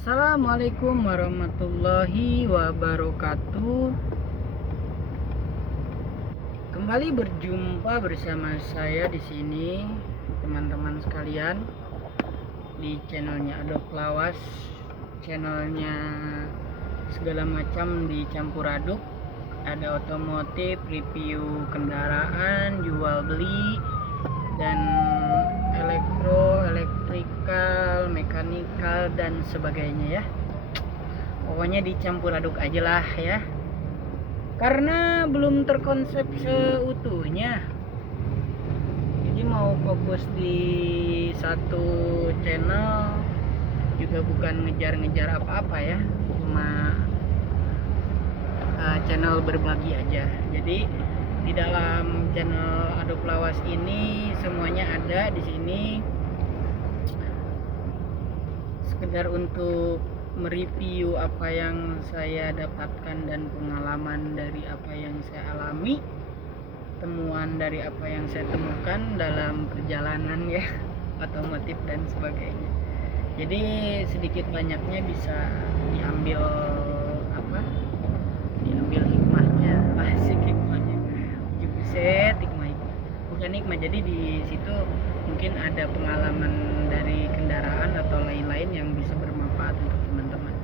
Assalamualaikum warahmatullahi wabarakatuh. Kembali berjumpa bersama saya di sini, teman-teman sekalian, di channelnya Adok Lawas, channelnya segala macam dicampur aduk. Ada otomotif, review kendaraan, jual beli, dan elektrikal, mekanikal, dan sebagainya ya. Pokoknya dicampur aduk aja lah ya. Karena belum terkonsep seutuhnya, jadi mau fokus di satu channel juga bukan ngejar-ngejar apa-apa ya, cuma channel berbagi aja. Jadi di dalam channel Adok Lawas ini semuanya ada di sini, sekedar untuk mereview apa yang saya dapatkan dan pengalaman dari apa yang saya alami, temuan dari apa yang saya temukan dalam perjalanan ya, otomotif dan sebagainya. Jadi sedikit banyaknya bisa diambil hikmahnya, asik hikmahnya, buset hikmah, bukan hikmah. Jadi di situ mungkin ada pengalaman dari kendaraan atau lain-lain yang bisa bermanfaat untuk teman-teman.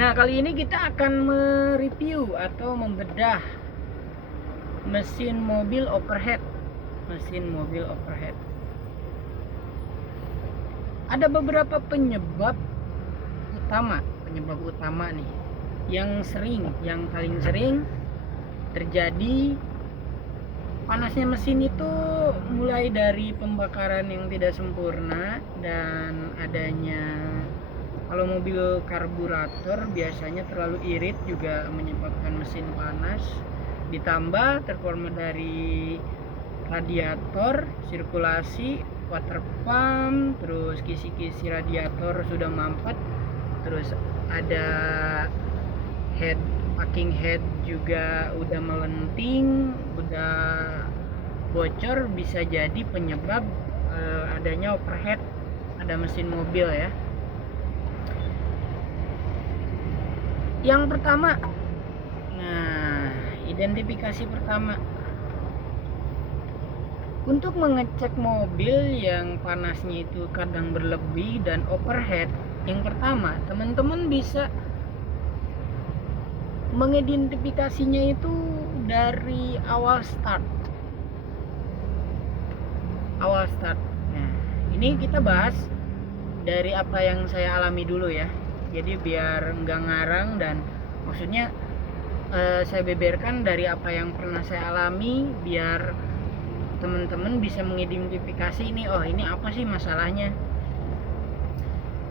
Nah, kali ini kita akan mereview atau membedah mesin mobil overhead. Ada beberapa penyebab utama nih yang paling sering terjadi. Panasnya mesin itu mulai dari pembakaran yang tidak sempurna dan adanya, kalau mobil karburator biasanya terlalu irit juga menyebabkan mesin panas. Ditambah terforma dari radiator, sirkulasi, water pump, terus kisi-kisi radiator sudah mampet, terus ada packing head juga udah melenting, udah bocor, bisa jadi penyebab adanya overhead pada mesin mobil ya. Yang pertama, identifikasi pertama untuk mengecek mobil yang panasnya itu kadang berlebih dan overhead. Yang pertama, teman-teman bisa mengidentifikasinya itu dari awal start. Nah, ini kita bahas dari apa yang saya alami dulu ya. Jadi biar enggak ngarang, dan maksudnya saya beberkan dari apa yang pernah saya alami, biar teman-teman bisa mengidentifikasi ini, oh ini apa sih masalahnya.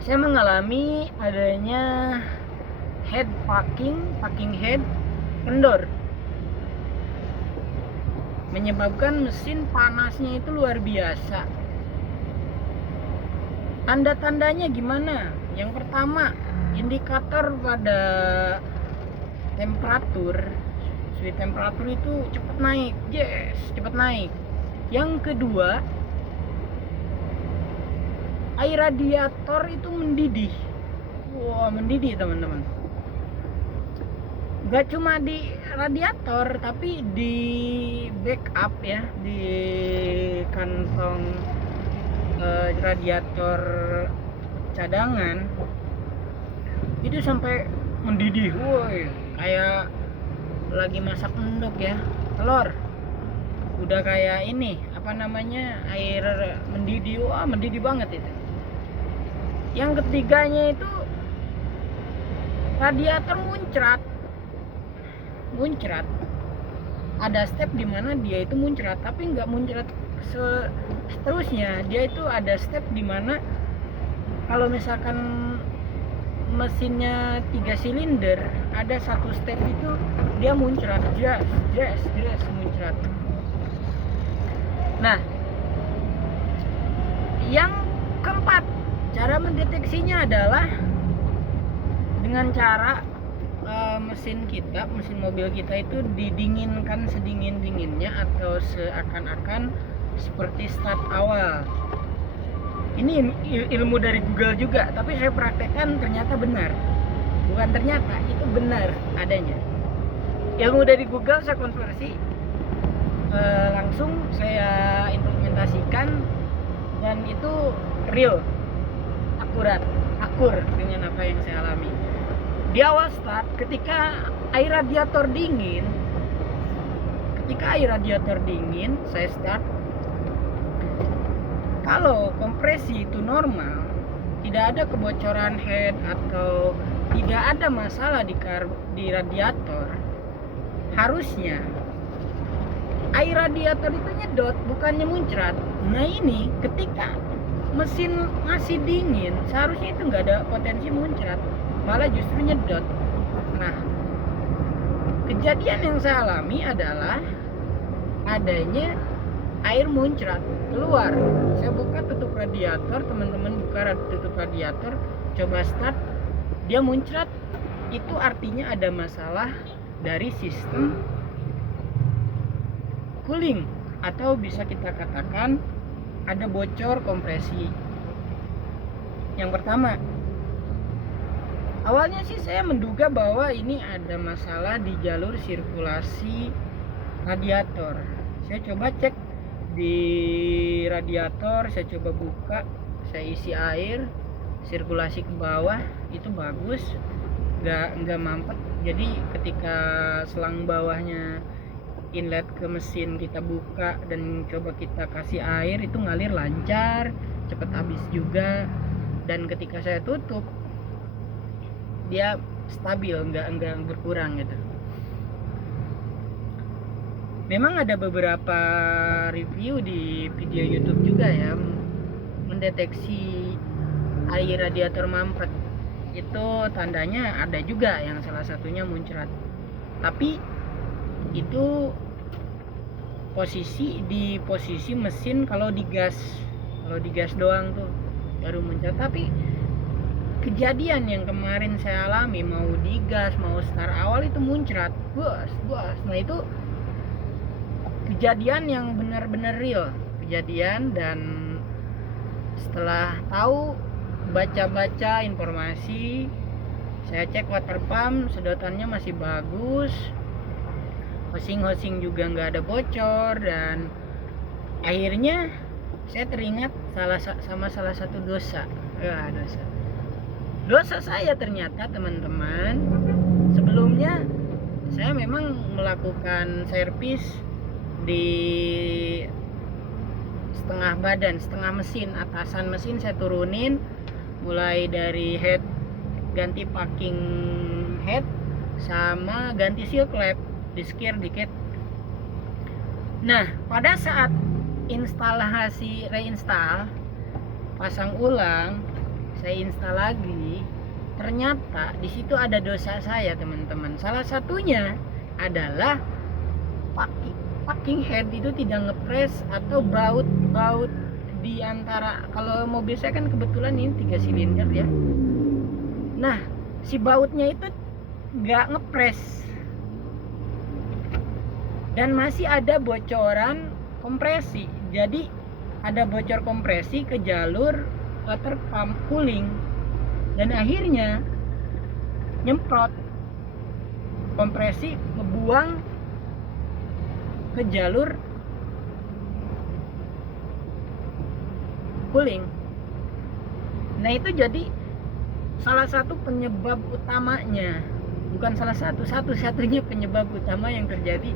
Saya mengalami adanya packing head kendor, menyebabkan mesin panasnya itu luar biasa. Tanda-tandanya gimana? Yang pertama, indikator pada temperatur, suhu temperatur itu cepat naik. Yang kedua, air radiator itu mendidih. Mendidih teman-teman. Gak cuma di radiator, tapi di backup ya, di kantong radiator cadangan itu sampai mendidih. Kayak lagi masak endok ya, telur. Udah kayak ini, air mendidih. Mendidih banget itu. Yang ketiganya itu radiator muncrat. Ada step di mana dia itu muncrat, tapi nggak muncrat seterusnya. Dia itu ada step di mana kalau misalkan mesinnya 3 silinder, ada satu step itu dia muncrat, jas muncrat. Nah, yang keempat, cara mendeteksinya adalah dengan cara mesin mobil kita itu didinginkan sedingin-dinginnya atau seakan-akan seperti start awal. Ini ilmu dari Google juga, tapi saya praktekkan ternyata benar. Bukan ternyata, itu benar adanya. Ilmu dari Google saya konversi, langsung saya implementasikan, dan itu real, akur dengan apa yang saya alami. Di awal start, ketika air radiator dingin, saya start. Kalau kompresi itu normal, tidak ada kebocoran head atau tidak ada masalah di radiator, harusnya air radiator itu nyedot, bukannya muncrat. Nah ini ketika mesin masih dingin, seharusnya itu nggak ada potensi muncrat, malah justru nyedot. Nah, kejadian yang saya alami adalah adanya air muncrat keluar. Saya buka tutup radiator, teman-teman buka tutup radiator, coba start, dia muncrat. Itu artinya ada masalah dari sistem cooling, atau bisa kita katakan ada bocor kompresi. Yang pertama, awalnya sih saya menduga bahwa ini ada masalah di jalur sirkulasi radiator. Saya coba cek di radiator, saya coba buka, saya isi air, sirkulasi ke bawah itu bagus, nggak mampet. Jadi ketika selang bawahnya inlet ke mesin kita buka dan coba kita kasih air, itu ngalir lancar, cepet habis juga. Dan ketika saya tutup, dia stabil, nggak berkurang gitu. Memang ada beberapa review di video YouTube juga ya, mendeteksi air radiator mampet. Itu tandanya ada juga yang salah satunya muncrat. Tapi itu posisi mesin kalau digas doang tuh baru muncrat. Tapi kejadian yang kemarin saya alami, mau digas mau start awal itu muncrat, bos. Nah itu kejadian yang benar-benar real kejadian. Dan setelah tahu, baca informasi, saya cek water pump, sedotannya masih bagus, hosing juga nggak ada bocor. Dan akhirnya saya teringat sama salah satu dosa saya ternyata, teman-teman. Sebelumnya saya memang melakukan servis di setengah mesin, atasan mesin saya turunin, mulai dari head, ganti packing head, sama ganti seal clamp, diskir dikit. Nah, pada saat reinstall, pasang ulang, saya install lagi, ternyata di situ ada dosa saya, teman-teman. Salah satunya adalah packing head itu tidak ngepres, atau baut di antara, kalau mobil saya kan kebetulan ini 3 silinder ya. Nah, si bautnya itu nggak ngepres, dan masih ada bocoran kompresi. Jadi ada bocor kompresi ke jalur water pump cooling, dan akhirnya nyemprot kompresi, ngebuang ke jalur cooling. Nah itu jadi salah satu penyebab utamanya, bukan salah satu-satunya penyebab utama yang terjadi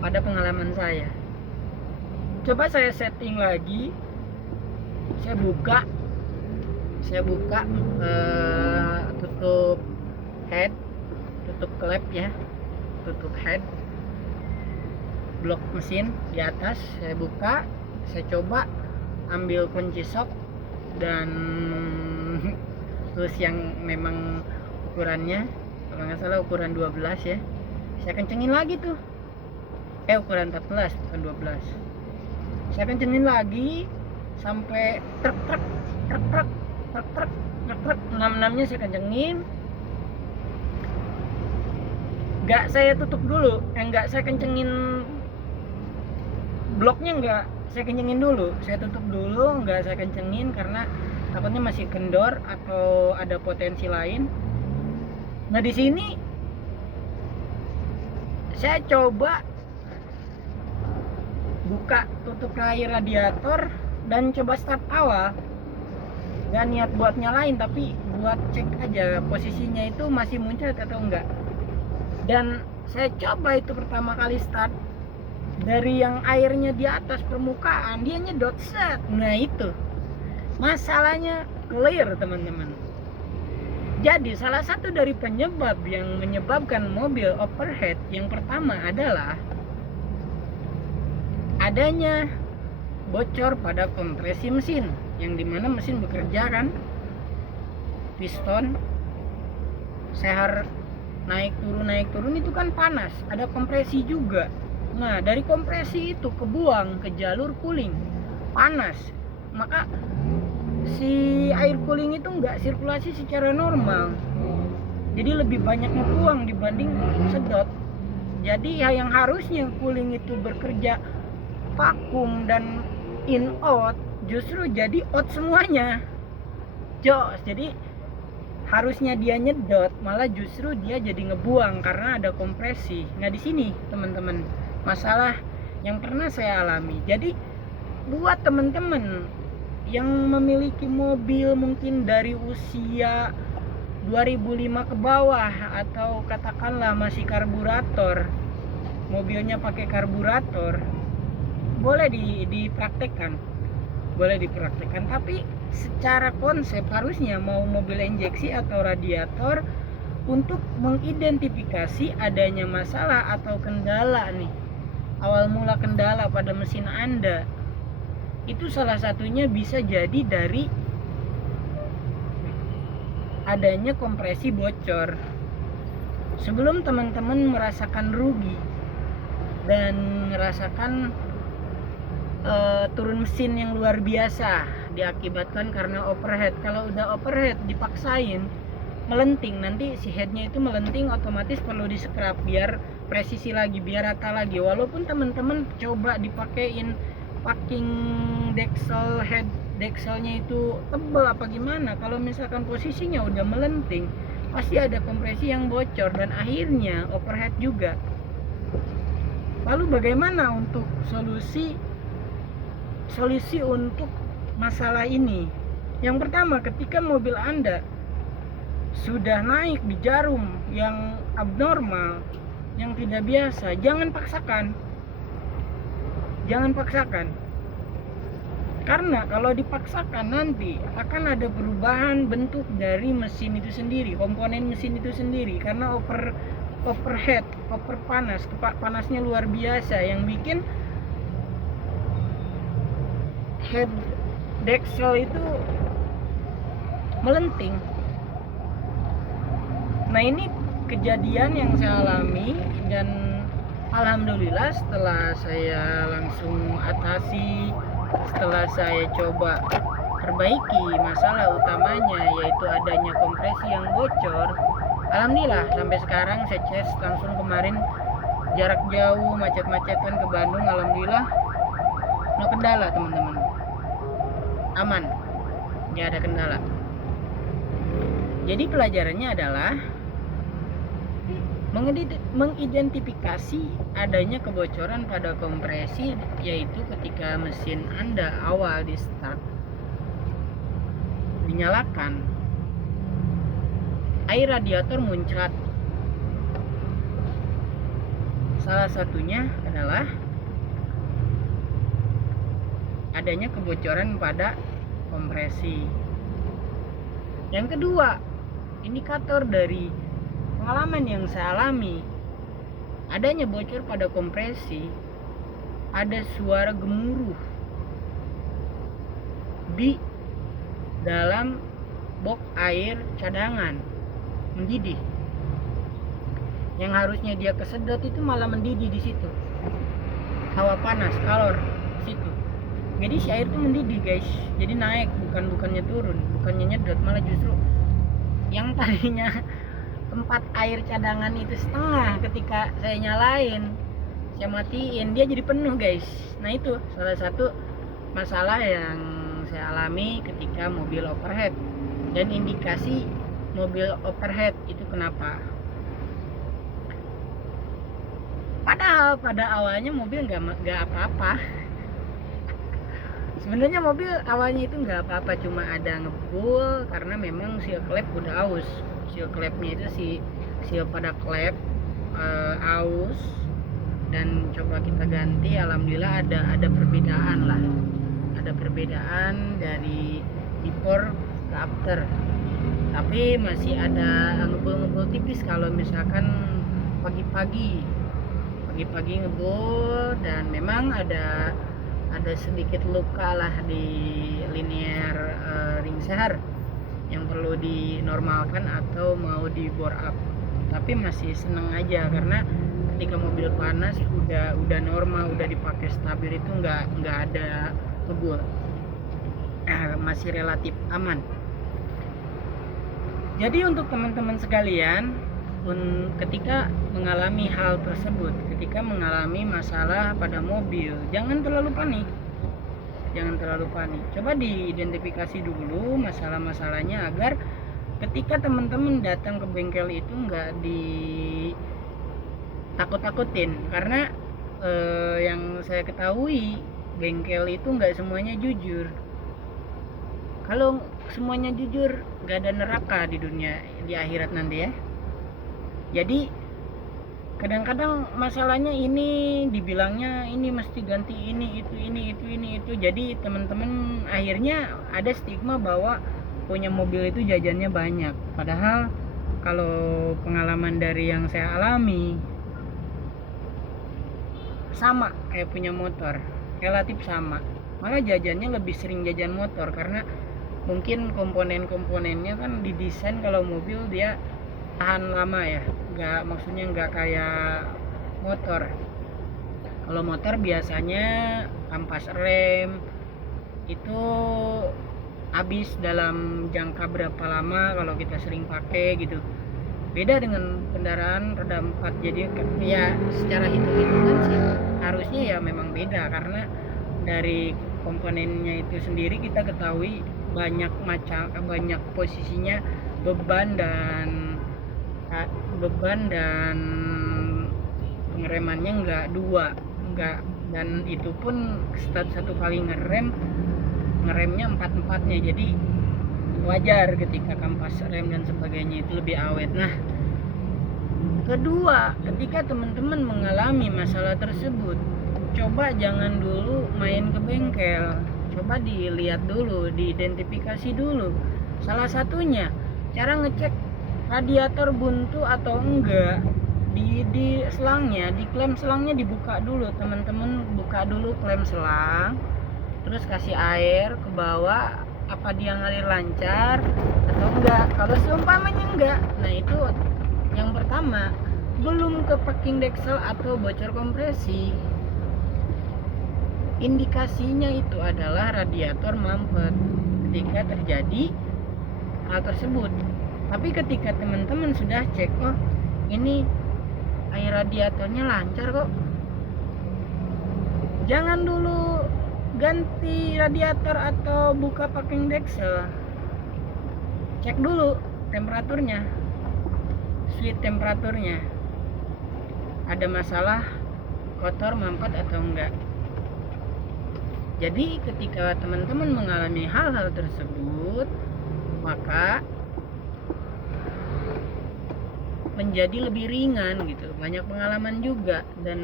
pada pengalaman saya. Coba saya setting lagi, saya buka tutup head, tutup klep ya, tutup head, blok mesin di atas, saya buka, saya coba ambil kunci sok, dan terus yang memang ukurannya kalau nggak salah ukuran 12 ya, saya kencengin lagi tuh, ukuran 14 bukan 12, saya kencengin lagi sampai truk 66-nya saya kencengin. Nggak saya tutup dulu, nggak saya kencengin bloknya, nggak saya kencengin dulu, saya tutup dulu, nggak saya kencengin karena takutnya masih kendor atau ada potensi lain. Nah di sini saya coba buka tutup air radiator dan coba start awal. Gak niat buat nyalain, tapi buat cek aja posisinya itu masih muncrat atau enggak. Dan saya coba itu pertama kali start, dari yang airnya di atas permukaan dia nyedot set. Nah itu masalahnya clear teman-teman. Jadi salah satu dari penyebab yang menyebabkan mobil overheat yang pertama adalah adanya bocor pada kompresi mesin, yang dimana mesin bekerja kan, piston seher naik turun itu kan panas, ada kompresi juga. Nah dari kompresi itu kebuang ke jalur cooling, panas, maka si air cooling itu nggak sirkulasi secara normal, jadi lebih banyak ngebuang dibanding sedot. Jadi yang harusnya cooling itu bekerja vakum dan in out, justru jadi out semuanya. Jos, jadi harusnya dia nyedot, malah justru dia jadi ngebuang karena ada kompresi. Nah di sini teman-teman masalah yang pernah saya alami. Jadi buat teman-teman yang memiliki mobil mungkin dari usia 2005 ke bawah, atau katakanlah masih karburator, mobilnya pakai karburator, boleh dipraktekkan, tapi secara konsep harusnya mau mobil injeksi atau radiator, untuk mengidentifikasi adanya masalah atau kendala nih, awal mula kendala pada mesin Anda, itu salah satunya bisa jadi dari adanya kompresi bocor. Sebelum teman-teman merasakan rugi dan merasakan turun mesin yang luar biasa diakibatkan karena overheat. Kalau udah overheat dipaksain melenting, nanti si headnya itu melenting, otomatis perlu di-scrap biar presisi lagi, biar rata lagi. Walaupun teman-teman coba dipakein packing deksel, head dekselnya itu tebal apa gimana, kalau misalkan posisinya udah melenting pasti ada kompresi yang bocor dan akhirnya overheat juga. Lalu bagaimana untuk solusi untuk masalah ini? Yang pertama, ketika mobil Anda sudah naik di jarum yang abnormal, yang tidak biasa, jangan paksakan. Karena kalau dipaksakan nanti akan ada perubahan bentuk dari mesin itu sendiri, komponen mesin itu sendiri, karena overheat, panasnya luar biasa yang bikin head deksel itu melenting. Nah ini kejadian yang saya alami, dan alhamdulillah setelah saya langsung atasi, setelah saya coba perbaiki masalah utamanya, yaitu adanya kompresi yang bocor, alhamdulillah sampai sekarang saya tes langsung kemarin, jarak jauh, macet-macetan ke Bandung, alhamdulillah no kendala teman-teman, aman, nggak ada kendala. Jadi pelajarannya adalah mengidentifikasi adanya kebocoran pada kompresi, yaitu ketika mesin Anda awal di start dinyalakan, air radiator muncrat. Salah satunya adalah adanya kebocoran pada kompresi. Yang kedua, indikator dari pengalaman yang saya alami, adanya bocor pada kompresi, ada suara gemuruh di dalam box air cadangan, mendidih. Yang harusnya dia kesedot itu malah mendidih di situ. Hawa panas, kalor di situ. Jadi si air itu mendidih guys, jadi naik, bukannya turun, bukannya nyedot, malah justru yang tadinya tempat air cadangan itu setengah, ketika saya nyalain saya matiin, dia jadi penuh guys. Nah itu salah satu masalah yang saya alami ketika mobil overhead, dan indikasi mobil overhead itu kenapa. Padahal pada awalnya mobil nggak apa-apa. Sebenarnya mobil awalnya itu nggak apa-apa, cuma ada ngebul karena memang seal klep udah aus. Seal klepnya itu seal pada klep aus, dan coba kita ganti. Alhamdulillah ada perbedaan lah, ada perbedaan dari before ke after, tapi masih ada ngebul tipis kalau misalkan pagi-pagi ngebul, dan memang ada sedikit luka lah di linear ring seher yang perlu dinormalkan atau mau di bore up. Tapi masih seneng aja karena ketika mobil panas udah normal, udah dipakai stabil, itu nggak ada ngebul. Masih relatif aman. Jadi untuk teman-teman sekalian, ketika mengalami hal tersebut, ketika mengalami masalah pada mobil, jangan terlalu panik. Coba diidentifikasi dulu masalah-masalahnya, agar ketika teman-teman datang ke bengkel itu nggak ditakut-takutin. Karena yang saya ketahui, bengkel itu nggak semuanya jujur. Kalau semuanya jujur, nggak ada neraka di dunia, di akhirat nanti ya. Jadi kadang-kadang masalahnya ini, dibilangnya ini mesti ganti ini itu. Jadi teman-teman akhirnya ada stigma bahwa punya mobil itu jajannya banyak. Padahal kalau pengalaman dari yang saya alami, sama kayak punya motor, relatif sama. Malah jajannya lebih sering jajan motor, karena mungkin komponen-komponennya kan didesain kalau mobil dia tahan lama ya, maksudnya nggak kayak motor. Kalau motor biasanya kampas rem itu habis dalam jangka berapa lama kalau kita sering pakai gitu. Beda dengan kendaraan roda 4. Jadi ya secara hitung-hitungan sih harusnya ya memang beda, karena dari komponennya itu sendiri kita ketahui banyak posisinya, beban dan pengeremannya enggak dan itu pun satu kali ngeremnya 4-4-nya. Jadi wajar ketika kampas rem dan sebagainya itu lebih awet. Nah, kedua, ketika teman-teman mengalami masalah tersebut, coba jangan dulu main ke bengkel. Coba dilihat dulu, diidentifikasi dulu. Salah satunya cara ngecek radiator buntu atau enggak, di selangnya, di klem selangnya dibuka dulu. Teman-teman buka dulu klem selang, terus kasih air ke bawah, apa dia ngalir lancar atau enggak. Kalau seumpamanya enggak, nah itu yang pertama, belum ke packing deksel atau bocor kompresi. Indikasinya itu adalah radiator mampet ketika terjadi hal tersebut. Tapi ketika teman-teman sudah cek, oh ini air radiatornya lancar kok, jangan dulu ganti radiator atau buka packing deksel. Cek dulu temperaturnya, switch temperaturnya, ada masalah kotor, mampet atau enggak. Jadi ketika teman-teman mengalami hal-hal tersebut, maka menjadi lebih ringan gitu, banyak pengalaman juga, dan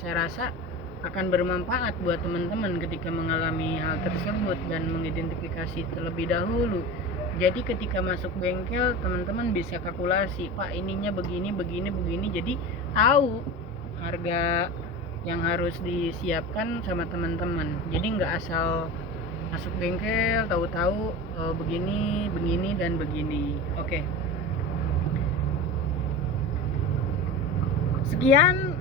saya rasa akan bermanfaat buat teman-teman ketika mengalami hal tersebut dan mengidentifikasi terlebih dahulu. Jadi ketika masuk bengkel, teman-teman bisa kalkulasi, Pak ininya begini, jadi tahu harga yang harus disiapkan sama teman-teman. Jadi nggak asal masuk bengkel tahu-tahu begini dan begini. Oke. Sekian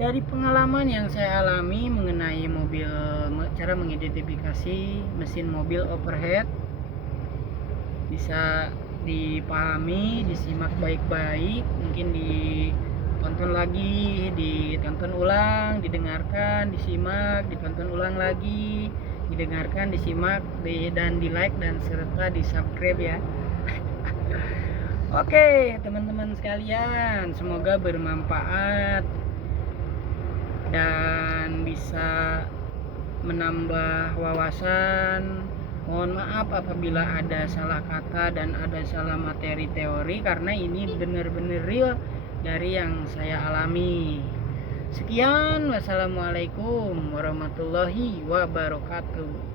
dari pengalaman yang saya alami mengenai mobil, cara mengidentifikasi mesin mobil overhead. Bisa dipahami, disimak baik-baik, mungkin ditonton lagi, ditonton ulang, didengarkan, disimak, ditonton ulang lagi, didengarkan, disimak, dan di like dan serta di subscribe ya. Oke teman-teman sekalian, semoga bermanfaat dan bisa menambah wawasan. Mohon maaf apabila ada salah kata dan ada salah materi teori, karena ini benar-benar real dari yang saya alami. Sekian, wassalamualaikum warahmatullahi wabarakatuh.